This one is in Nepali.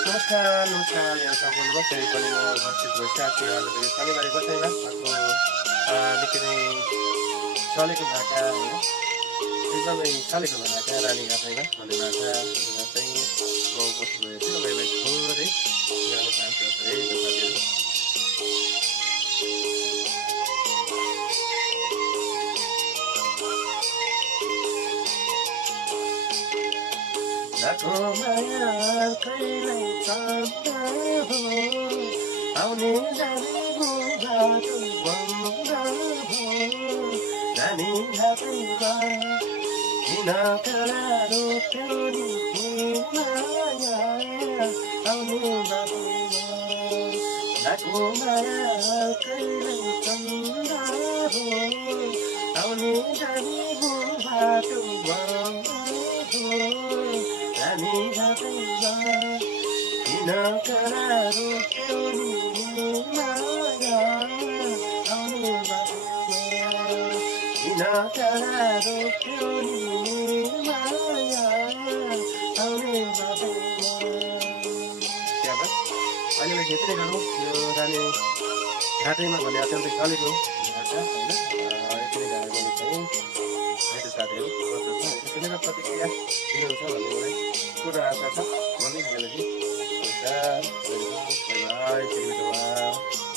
नमस्कार, नमस्कार यहाँ सम्पूर्णमा फेरि पनि म उपस्थित भइसकेको छु आज शनिबारे बसाइमा आफ्नो निकै नै चलेको भाका होइन एकदमै चलेको भाका रानीघाटैमा भन्ने भाका लिएर चाहिँ म उपस्थित भएको छु र यसलाई थोरै गाउन चाहन्छु धेरै साथीहरू लाखो माया कहिल्यै चल्दा हो आउने जानेको बाटो बन्द हो नानी हातैमा किन करा रोप्यो नि माया आउने बाटोमा लाखो माया कहिल्यै चल्दा हो आउने जानेको बाटो बन्द हो रानी हातैमा किन करा रोप्यो नि माया आउने बाटोमा किन करा रोप्यो नि माया आउने बाटोमा त्यहाँबाट अहिलेलाई यति नै गरौँ यो रानी घाटैमा भन्ने अत्यन्तै चलेको भाषा होइन यति नै गाह्रो गर्ने चाहिँ है त साथीहरू सुनेर प्रतिक्रिया दिनुहुन्छ भन्ने मलाई पूर्ण आशा छ भन्ने खालको हुन्छ बाई बाई